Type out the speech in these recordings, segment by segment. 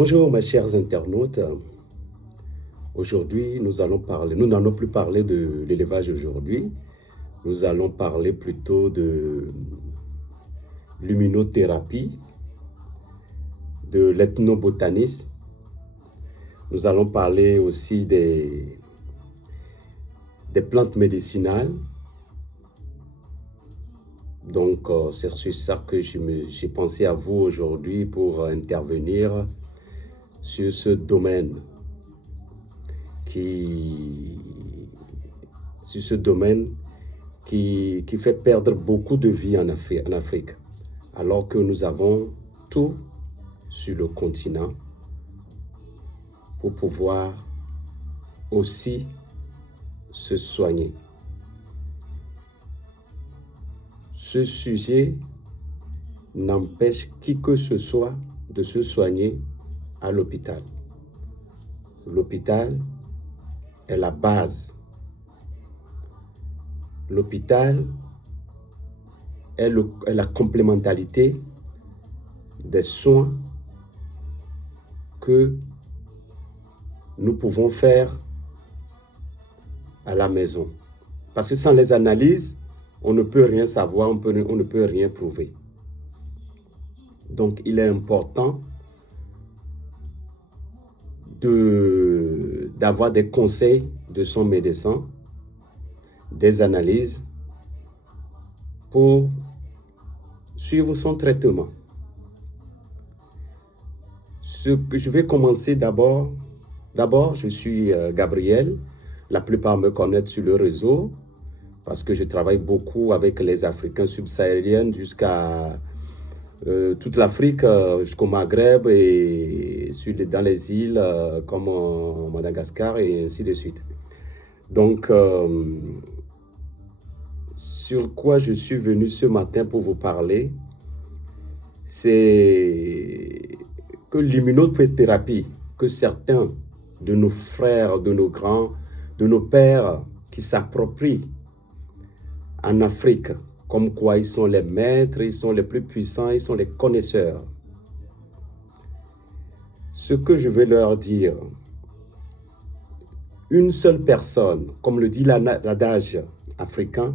Bonjour mes chers internautes. Aujourd'hui, nous n'allons plus parler de l'élevage aujourd'hui. Nous allons parler plutôt de l'immunothérapie, de l'ethnobotanisme. Nous allons parler aussi des plantes médicinales. Donc, c'est sur ça que j'ai pensé à vous aujourd'hui pour intervenir sur ce domaine qui fait perdre beaucoup de vie en Afrique, alors que nous avons tout sur le continent pour pouvoir aussi se soigner. Ce sujet n'empêche qui que ce soit de se soigner à l'hôpital. L'hôpital est la base. L'hôpital est la complémentarité des soins que nous pouvons faire à la maison. Parce que sans les analyses, on ne peut rien savoir, on ne peut rien prouver. Donc, il est important d'avoir des conseils de son médecin, des analyses pour suivre son traitement. Je vais commencer d'abord, je suis Gabriel. La plupart me connaissent sur le réseau parce que je travaille beaucoup avec les Africains subsahariens jusqu'à toute l'Afrique, jusqu'au Maghreb et dans les îles comme Madagascar et ainsi de suite. Donc, sur quoi je suis venu ce matin pour vous parler, c'est que l'immunothérapie que certains de nos frères, de nos grands, de nos pères qui s'approprient en Afrique, comme quoi ils sont les maîtres, ils sont les plus puissants, ils sont les connaisseurs. Ce que je vais leur dire, une seule personne, comme le dit l'adage africain,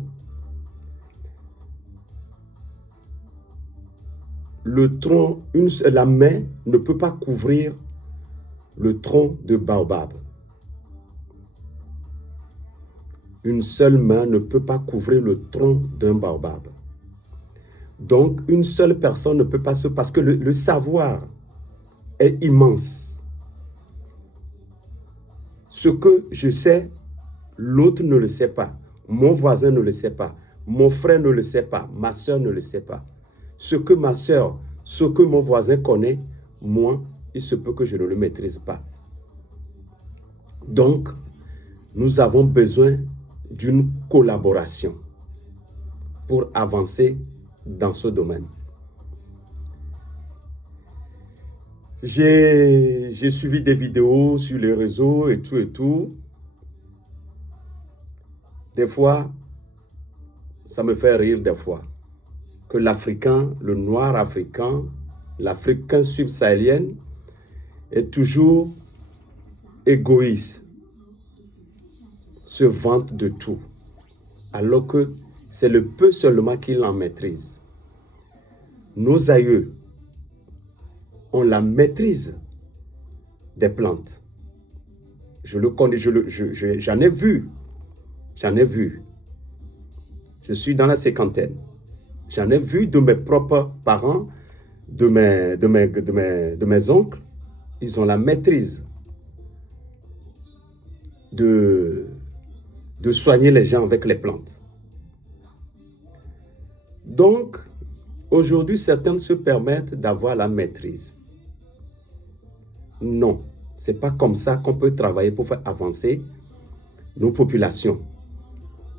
la main ne peut pas couvrir le tronc de baobab. Une seule main ne peut pas couvrir le tronc d'un baobab. Donc, une seule personne ne peut pas parce que le savoir est immense. Ce que je sais, l'autre ne le sait pas. Mon voisin ne le sait pas. Mon frère ne le sait pas. Ma soeur ne le sait pas. Ce que ma soeur, ce que mon voisin connaît, moi, il se peut que je ne le maîtrise pas. Donc, nous avons besoin d'une collaboration pour avancer dans ce domaine. J'ai suivi des vidéos sur les réseaux et tout. Des fois, ça me fait rire des fois que l'Africain, le noir africain, l'Africain subsahélien est toujours égoïste, se vante de tout, alors que c'est le peu seulement qu'il en maîtrise. Nos aïeux ont la maîtrise des plantes. Je le connais, j'en ai vu. Je suis dans la cinquantaine. J'en ai vu de mes propres parents, de mes oncles. Ils ont la maîtrise de soigner les gens avec les plantes. Donc, aujourd'hui, certains se permettent d'avoir la maîtrise. Non, ce n'est pas comme ça qu'on peut travailler pour faire avancer nos populations,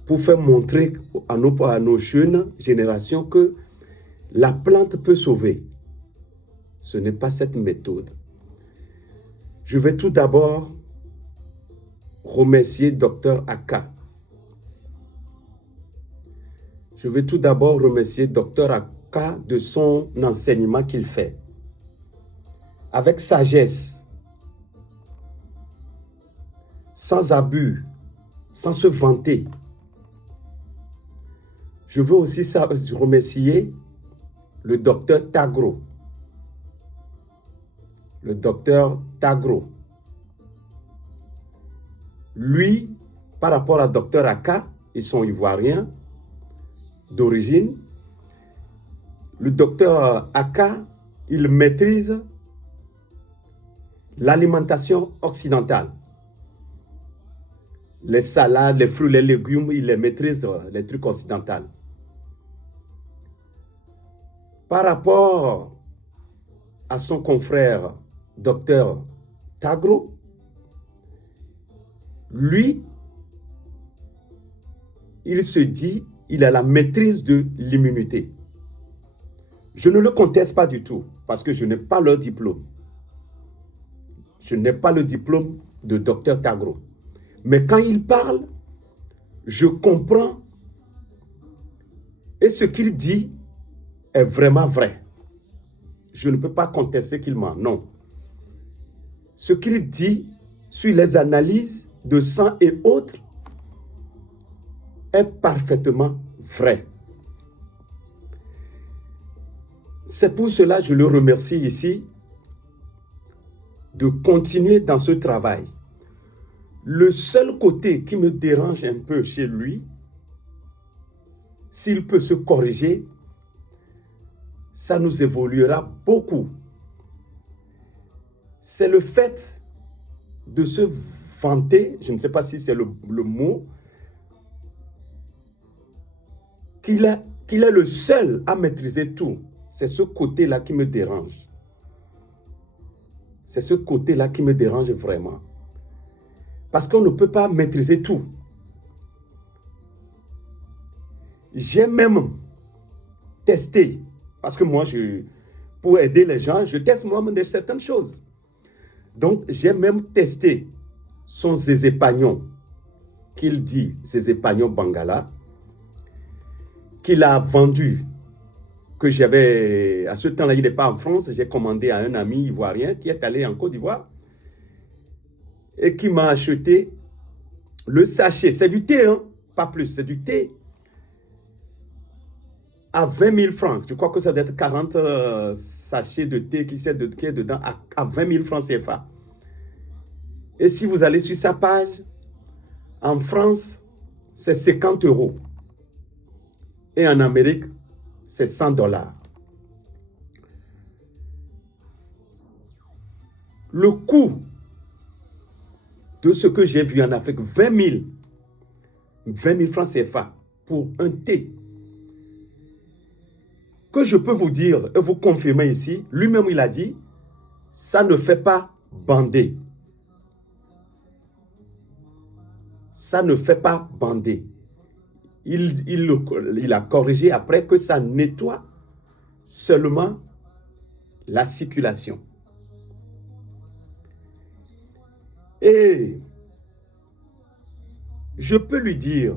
pour faire montrer à nos jeunes générations que la plante peut sauver. Ce n'est pas cette méthode. Je vais tout d'abord remercier Dr Aka. Je vais tout d'abord remercier Dr Aka de son enseignement qu'il fait. avec sagesse, sans abus, sans se vanter. Je veux aussi remercier le docteur Tagro. Le docteur Tagro. Lui, par rapport à docteur Aka, ils sont ivoiriens d'origine. Le docteur Aka, il maîtrise l'alimentation occidentale. Les salades, les fruits, les légumes, il les maîtrise, les trucs occidentaux. Par rapport à son confrère, docteur Tagro, lui, il se dit, il a la maîtrise de l'immunité. Je ne le conteste pas du tout, parce que je n'ai pas leur diplôme. Je n'ai pas le diplôme de docteur Tagro. Mais quand il parle, je comprends et ce qu'il dit est vraiment vrai. Je ne peux pas contester qu'il ment, non. Ce qu'il dit sur les analyses de sang et autres est parfaitement vrai. C'est pour cela que je le remercie ici de continuer dans ce travail. Le seul côté qui me dérange un peu chez lui, s'il peut se corriger, ça nous évoluera beaucoup. C'est le fait de se vanter, je ne sais pas si c'est le mot, qu'il est le seul à maîtriser tout. C'est ce côté-là qui me dérange. C'est ce côté-là qui me dérange vraiment. Parce qu'on ne peut pas maîtriser tout. J'ai même testé, parce que moi, pour aider les gens, je teste moi-même de certaines choses. Donc, j'ai même testé son zézépagnon, qu'il dit zézépagnon Bangala, qu'il a vendu, que j'avais, à ce temps-là, il n'est pas en France, j'ai commandé à un ami ivoirien qui est allé en Côte d'Ivoire et qui m'a acheté le sachet. C'est du thé, hein? Pas plus, c'est du thé à 20 000 francs. Je crois que ça doit être 40 sachets de thé qui est dedans à 20 000 francs CFA. Et si vous allez sur sa page, en France, c'est 50 €. Et en Amérique, c'est 100 $. Le coût de ce que j'ai vu en Afrique, 20 000 francs CFA pour un thé, que je peux vous dire et vous confirmer ici, lui-même il a dit, ça ne fait pas bander. Ça ne fait pas bander. Il a corrigé après que ça nettoie seulement la circulation. Et je peux lui dire,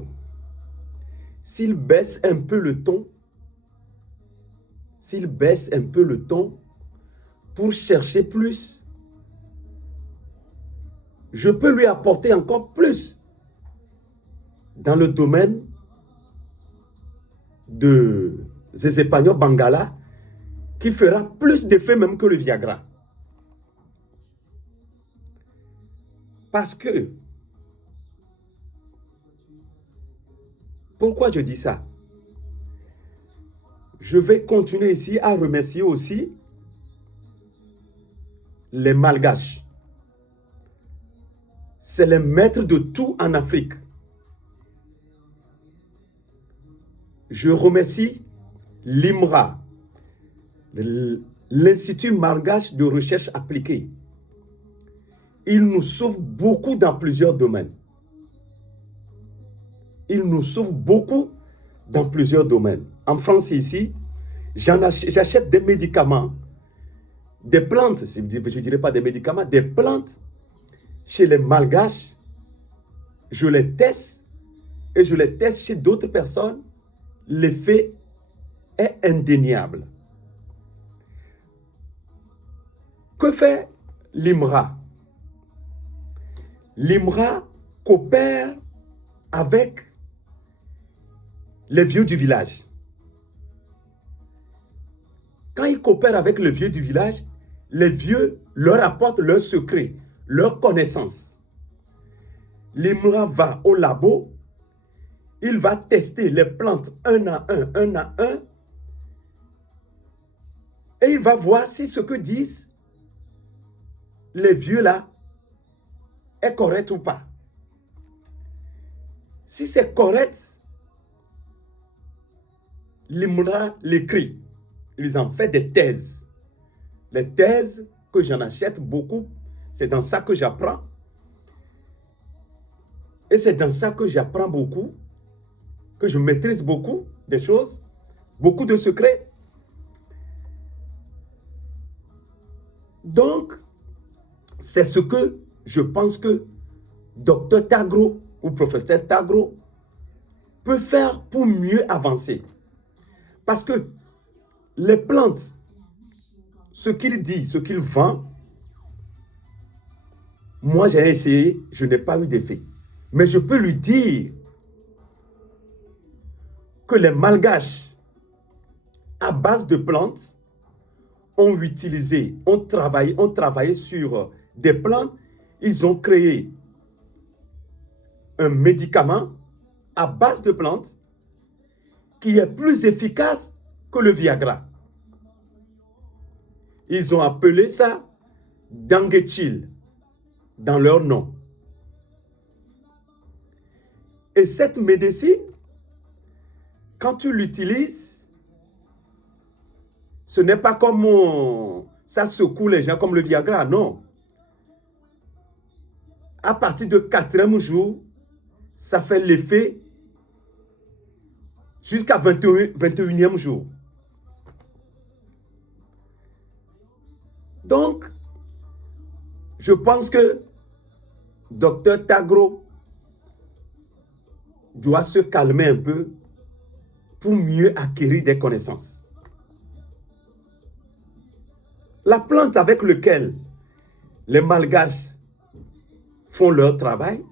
s'il baisse un peu le ton, pour chercher plus, je peux lui apporter encore plus dans le domaine de zézépagnon Bangala, qui fera plus d'effet même que le Viagra. Parce que, pourquoi je dis ça? Je vais continuer ici à remercier aussi les Malgaches. C'est les maîtres de tout en Afrique. Je remercie l'IMRA, l'Institut Malgache de recherche appliquée. Il nous sauve beaucoup dans plusieurs domaines. Il nous sauve beaucoup dans plusieurs domaines. En France, ici, j'achète des médicaments, des plantes, je ne dirais pas des médicaments, des plantes chez les Malgaches. Je les teste et je les teste chez d'autres personnes. L'effet est indéniable. Que fait l'IMRA? L'IMRA coopère avec les vieux du village. Quand il coopère avec les vieux du village, les vieux leur apportent leurs secrets, leurs connaissances. L'IMRA va au labo, il va tester les plantes un à un, et il va voir si ce que disent les vieux là est correct ou pas. Si c'est correct, l'IMRA l'écrit. Ils en font des thèses. Les thèses que j'en achète beaucoup, c'est dans ça que j'apprends. Et c'est dans ça que j'apprends beaucoup, que je maîtrise beaucoup des choses, beaucoup de secrets. Donc, c'est ce que je pense que Dr Tagro ou professeur Tagro peut faire pour mieux avancer. Parce que les plantes, ce qu'il dit, ce qu'il vend, moi j'ai essayé, je n'ai pas eu d'effet. Mais je peux lui dire que les Malgaches, à base de plantes, ont utilisé, ont travaillé sur des plantes. Ils ont créé un médicament à base de plantes qui est plus efficace que le Viagra. Ils ont appelé ça Dangechil dans leur nom. Et cette médecine, quand tu l'utilises, ce n'est pas comme ça secoue les gens comme le Viagra, non. À partir de 4e jour, ça fait l'effet jusqu'à 21e jour. Donc, je pense que Dr Tagro doit se calmer un peu pour mieux acquérir des connaissances. La plante avec laquelle les Malgaches font leur travail,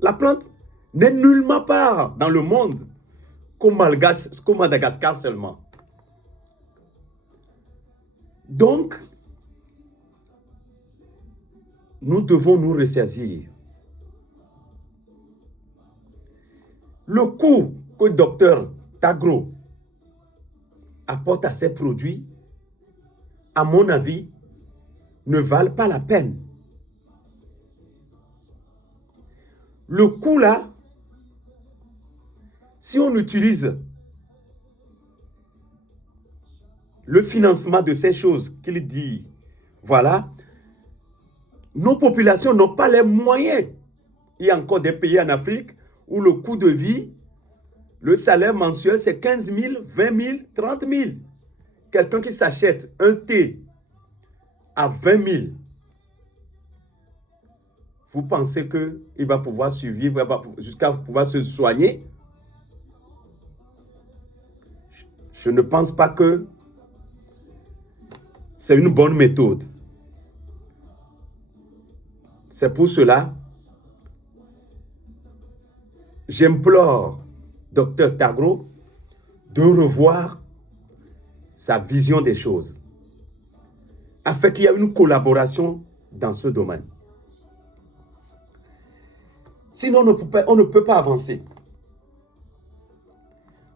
la plante n'est nullement part dans le monde qu'au Madagascar seulement. Donc, nous devons nous ressaisir. Le coût que Dr Tagro apporte à ces produits, à mon avis, ne valent pas la peine. Le coût là, si on utilise le financement de ces choses qu'il dit, voilà, nos populations n'ont pas les moyens. Il y a encore des pays en Afrique où le coût de vie, le salaire mensuel, c'est 15 000, 20 000, 30 000. Quelqu'un qui s'achète un thé à 20 000, vous pensez qu'il va pouvoir survivre jusqu'à pouvoir se soigner? Je ne pense pas que c'est une bonne méthode. C'est pour cela, j'implore Dr Tagro de revoir sa vision des choses, afin qu'il y ait une collaboration dans ce domaine. Sinon, on ne peut pas avancer.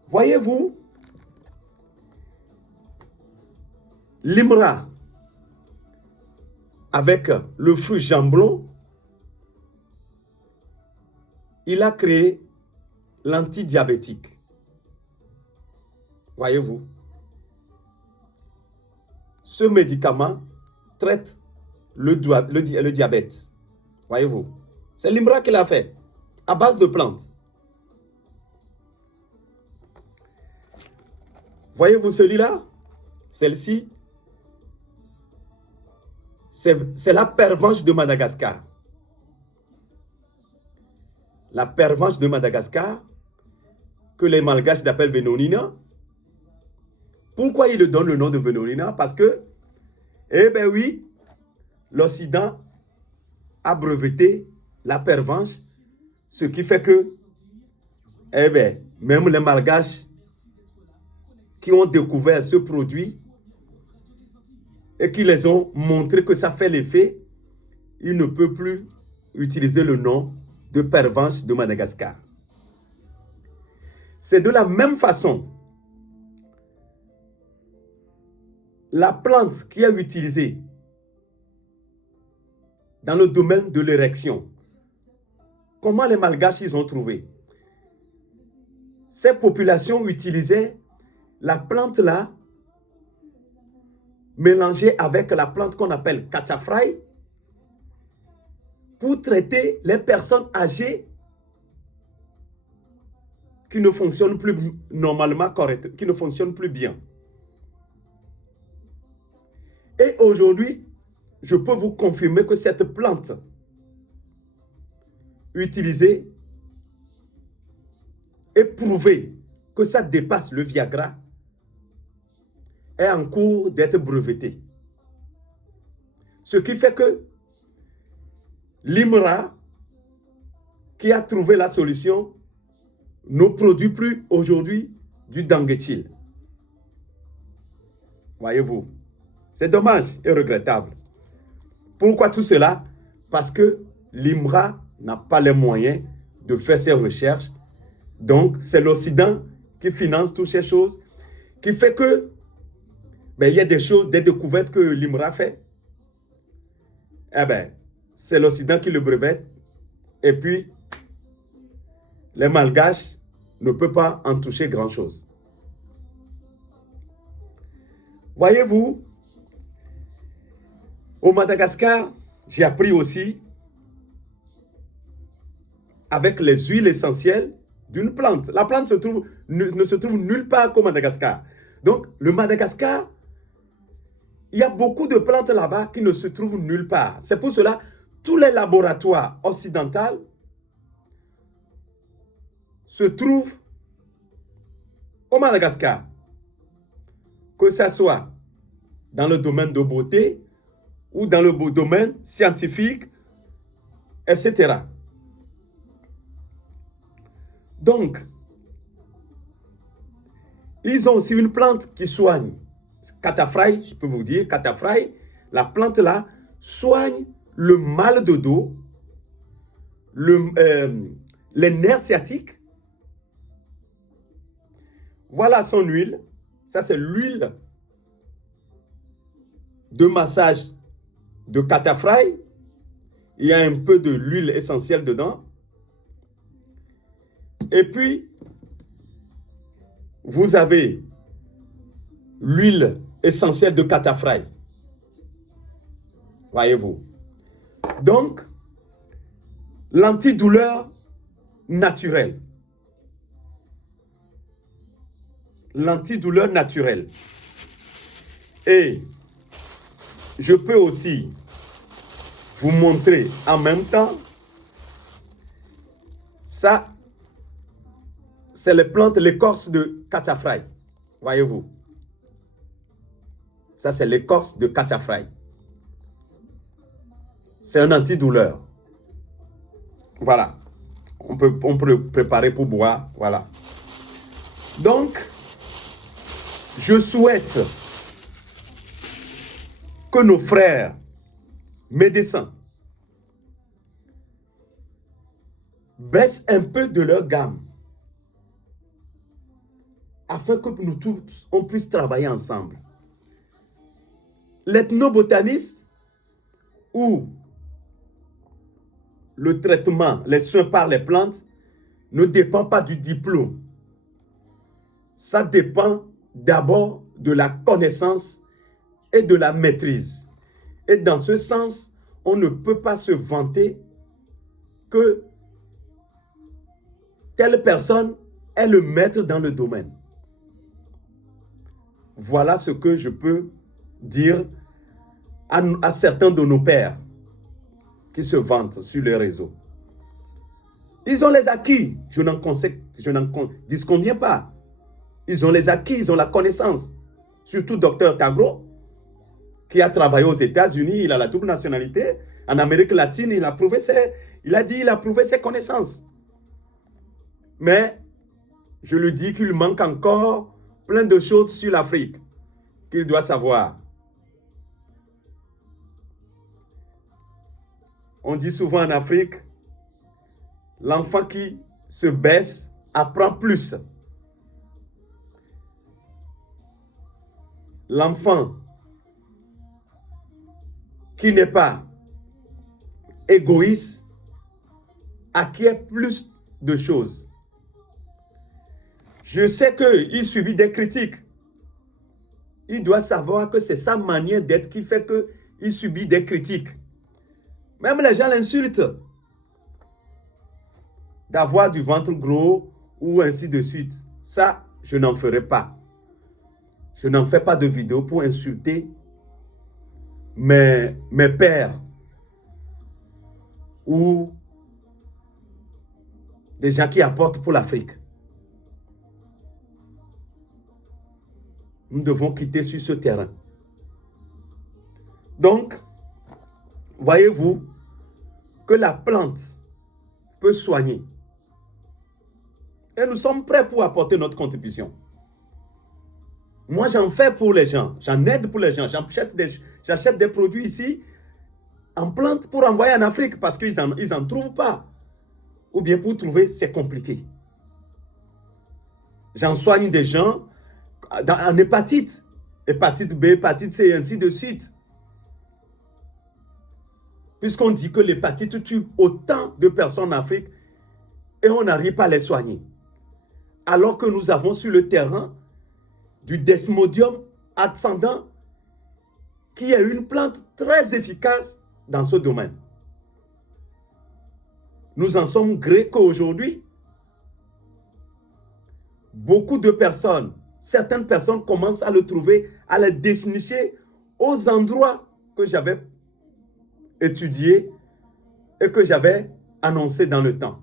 Voyez-vous, l'IMRA, avec le fruit jamblon, il a créé l'antidiabétique. Voyez-vous, ce médicament traite le diabète. Voyez-vous, c'est l'IMRA qui l'a fait, à base de plantes. Voyez-vous celui-là, celle-ci, c'est la pervenche de Madagascar. La pervenche de Madagascar, que les Malgaches appellent Venonina. Pourquoi ils le donnent le nom de Venonina? Parce que, eh bien oui, l'Occident a breveté la pervenche, ce qui fait que, eh bien, même les Malgaches qui ont découvert ce produit et qui les ont montré que ça fait l'effet, ils ne peuvent plus utiliser le nom de pervenche de Madagascar. C'est de la même façon, la plante qui est utilisée dans le domaine de l'érection, comment les Malgaches ils ont trouvé? Ces populations utilisaient la plante là, mélangée avec la plante qu'on appelle kachafraï, pour traiter les personnes âgées qui ne fonctionnent plus normalement correctement, qui ne fonctionnent plus bien. Et aujourd'hui, je peux vous confirmer que cette plante utilisée et prouvée que ça dépasse le Viagra est en cours d'être brevetée. Ce qui fait que l'IMRA, qui a trouvé la solution, ne produit plus aujourd'hui du Dangetil. Voyez-vous, c'est dommage et regrettable. Pourquoi tout cela? Parce que l'IMRA n'a pas les moyens de faire ses recherches. Donc, c'est l'Occident qui finance toutes ces choses, qui fait que il y a des choses, des découvertes que l'IMRA fait. Eh bien, c'est l'Occident qui le brevette. Et puis, les Malgaches ne peuvent pas en toucher grand-chose. Voyez-vous, au Madagascar, j'ai appris aussi avec les huiles essentielles d'une plante. La plante ne se trouve nulle part qu'au Madagascar. Donc, le Madagascar, il y a beaucoup de plantes là-bas qui ne se trouvent nulle part. C'est pour cela que tous les laboratoires occidentaux se trouvent au Madagascar. Que ce soit dans le domaine de beauté ou dans le domaine scientifique, etc. Donc, ils ont aussi une plante qui soigne. Catafraï, je peux vous dire, catafraï, la plante là soigne le mal de dos, les nerfs sciatiques. Voilà son huile. Ça, c'est l'huile de massage de catafraï. Il y a un peu de l'huile essentielle dedans. Et puis, vous avez l'huile essentielle de catafraï. Voyez-vous. Donc, l'antidouleur naturelle. L'antidouleur naturelle. Et je peux aussi vous montrer en même temps, ça, c'est les plantes, l'écorce de catafraï. Voyez-vous. Ça, c'est l'écorce de catafraï. C'est un antidouleur. Voilà. On peut le préparer pour boire. Voilà. Donc, je souhaite que nos frères médecins baissent un peu de leur gamme afin que nous tous, on puisse travailler ensemble. L'ethnobotaniste ou le traitement, les soins par les plantes ne dépend pas du diplôme. Ça dépend d'abord de la connaissance et de la maîtrise. Et dans ce sens, on ne peut pas se vanter que telle personne est le maître dans le domaine. Voilà ce que je peux dire à certains de nos pères qui se vantent sur les réseaux. Ils ont les acquis. Je n'en disconviens pas. Ils ont les acquis, ils ont la connaissance. Surtout Dr Tagro, qui a travaillé aux États-Unis, il a la double nationalité. En Amérique latine, il a prouvé ses connaissances. Mais je lui dis qu'il manque encore plein de choses sur l'Afrique qu'il doit savoir. On dit souvent en Afrique, l'enfant qui se baisse apprend plus. L'enfant qui n'est pas égoïste acquiert plus de choses. Je sais qu'il subit des critiques. Il doit savoir que c'est sa manière d'être qui fait qu'il subit des critiques. Même les gens l'insultent. D'avoir du ventre gros ou ainsi de suite. Ça, je n'en ferai pas. Je n'en fais pas de vidéo pour insulter mes pères ou des gens qui apportent pour l'Afrique. Nous devons quitter sur ce terrain. Donc, voyez-vous que la plante peut soigner. Et nous sommes prêts pour apporter notre contribution. Moi, j'en fais pour les gens. J'en aide pour les gens. J'achète des produits ici en plante pour envoyer en Afrique parce qu'ils n'en trouvent pas. Ou bien pour trouver, c'est compliqué. J'en soigne des gens en hépatite. Hépatite B, hépatite C, et ainsi de suite. Puisqu'on dit que l'hépatite tue autant de personnes en Afrique et on n'arrive pas à les soigner. Alors que nous avons sur le terrain du Desmodium ascendant qui est une plante très efficace dans ce domaine. Nous en sommes gré qu'aujourd'hui, beaucoup de personnes, certaines personnes commencent à le trouver, à le dénicher aux endroits que j'avais étudiés et que j'avais annoncé dans le temps.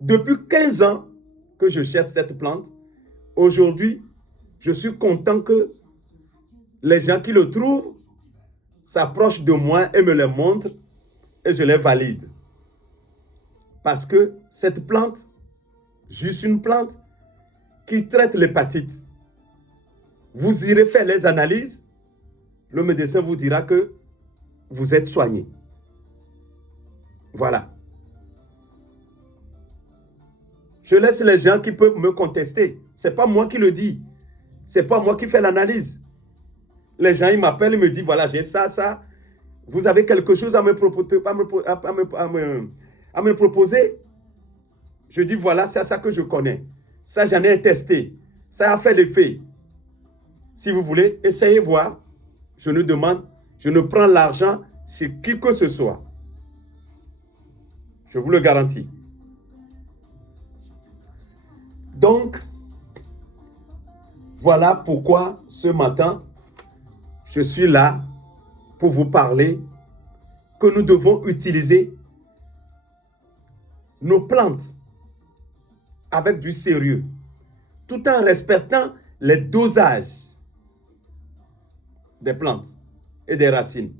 Depuis 15 ans que je cherche cette plante, aujourd'hui, je suis content que les gens qui le trouvent s'approchent de moi et me les montrent et je les valide. Parce que cette plante, juste une plante qui traite l'hépatite, vous irez faire les analyses, le médecin vous dira que vous êtes soigné. Voilà. Je laisse les gens qui peuvent me contester. Ce n'est pas moi qui le dis. Ce n'est pas moi qui fais l'analyse. Les gens, ils m'appellent, ils me disent, voilà, j'ai ça, ça. Vous avez quelque chose à me proposer? Je dis, voilà, c'est ça que je connais. Ça, j'en ai testé. Ça a fait l'effet. Si vous voulez, essayez voir. Je ne demande, je ne prends l'argent chez qui que ce soit. Je vous le garantis. Donc, voilà pourquoi ce matin, je suis là pour vous parler que nous devons utiliser nos plantes avec du sérieux, tout en respectant les dosages des plantes et des racines.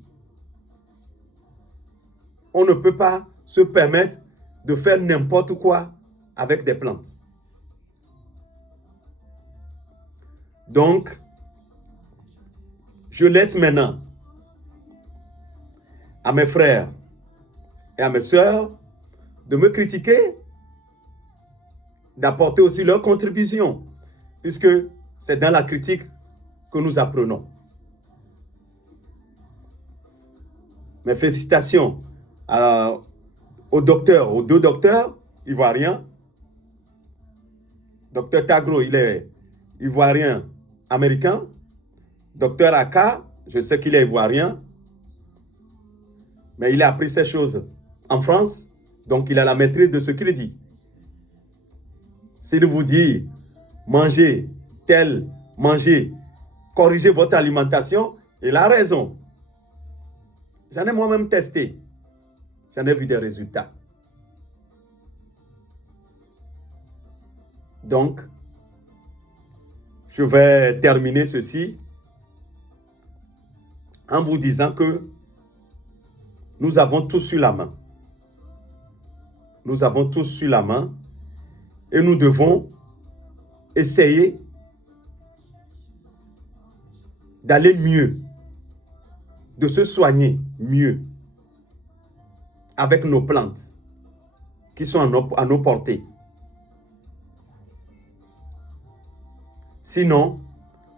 On ne peut pas se permettre de faire n'importe quoi avec des plantes. Donc, je laisse maintenant à mes frères et à mes sœurs de me critiquer, d'apporter aussi leur contribution, puisque c'est dans la critique que nous apprenons. Mes félicitations aux docteurs, aux deux docteurs ivoiriens. Docteur Tagro, il est ivoirien américain. Docteur Aka, je sais qu'il est ivoirien, mais il a appris ces choses en France, donc il a la maîtrise de ce qu'il dit. S'il vous dit, mangez tel, mangez, corrigez votre alimentation, il a raison. J'en ai moi-même testé. J'en ai vu des résultats. Donc, je vais terminer ceci en vous disant que nous avons tous sur la main. Nous avons tous sur la main et nous devons essayer d'aller mieux, de se soigner mieux avec nos plantes qui sont à nos portées. Sinon,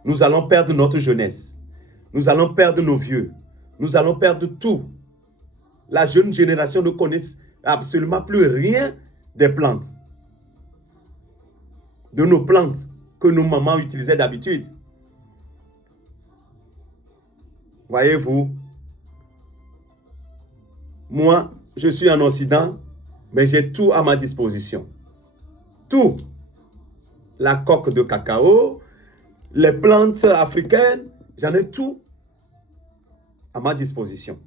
nous allons perdre notre jeunesse. Nous allons perdre nos vieux. Nous allons perdre tout. La jeune génération ne connaît absolument plus rien des plantes. De nos plantes que nos mamans utilisaient d'habitude. Voyez-vous, moi, je suis en Occident, mais j'ai tout à ma disposition. Tout. La coque de cacao, les plantes africaines, j'en ai tout à ma disposition.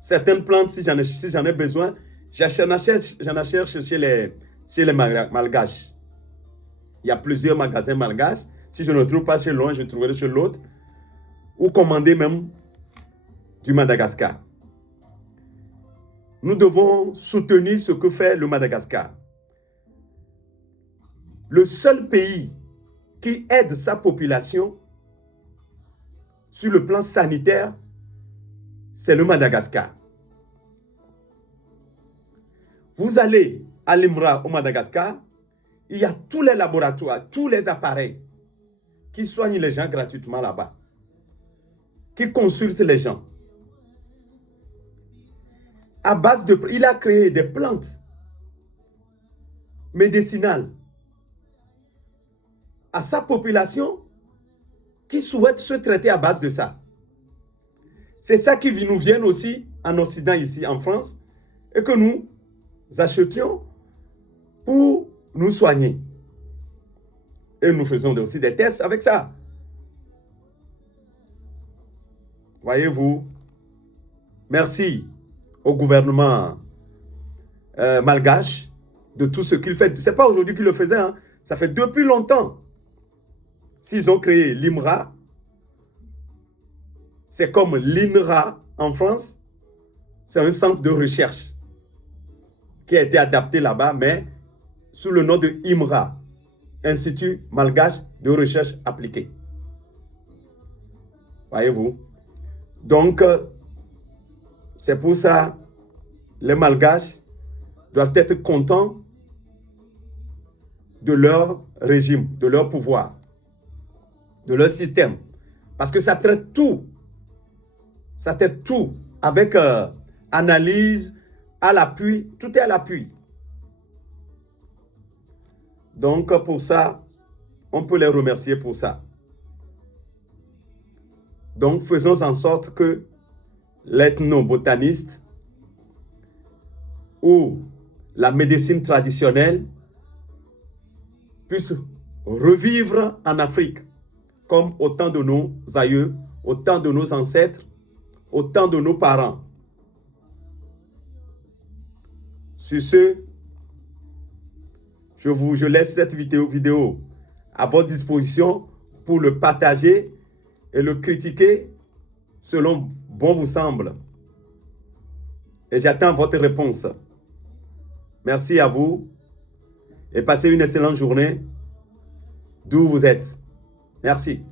Certaines plantes, si j'en ai besoin, j'en achète chez les malgaches. Il y a plusieurs magasins malgaches. Si je ne trouve pas chez l'un, je trouverai chez l'autre. Ou commander même du Madagascar. Nous devons soutenir ce que fait le Madagascar. Le seul pays qui aide sa population sur le plan sanitaire, c'est le Madagascar. Vous allez à l'IMRA au Madagascar, il y a tous les laboratoires, tous les appareils qui soignent les gens gratuitement là-bas, qui consultent les gens. À base de, il a créé des plantes médicinales à sa population qui souhaite se traiter à base de ça. C'est ça qui nous vient aussi en Occident, ici en France, et que nous achetions pour nous soigner. Et nous faisons aussi des tests avec ça. Voyez-vous, merci au gouvernement malgache de tout ce qu'il fait. Ce n'est pas aujourd'hui qu'il le faisait, hein. Ça fait depuis longtemps. S'ils ont créé l'IMRA, c'est comme l'INRA en France, c'est un centre de recherche qui a été adapté là-bas, mais sous le nom de IMRA, Institut Malgache de Recherche Appliquée. Voyez-vous? Donc, c'est pour ça, les Malgaches doivent être contents de leur régime, de leur pouvoir, de leur système. Parce que ça traite tout. Ça traite tout avec analyse, à l'appui, tout est à l'appui. Donc, pour ça, on peut les remercier pour ça. Donc, faisons en sorte que l'ethnobotaniste ou la médecine traditionnelle puisse revivre en Afrique, comme au temps de nos aïeux, au temps de nos ancêtres, au temps de nos parents. Sur ce, je laisse cette vidéo à votre disposition pour le partager et le critiquer selon bon vous semble. Et j'attends votre réponse. Merci à vous et passez une excellente journée d'où vous êtes. Merci.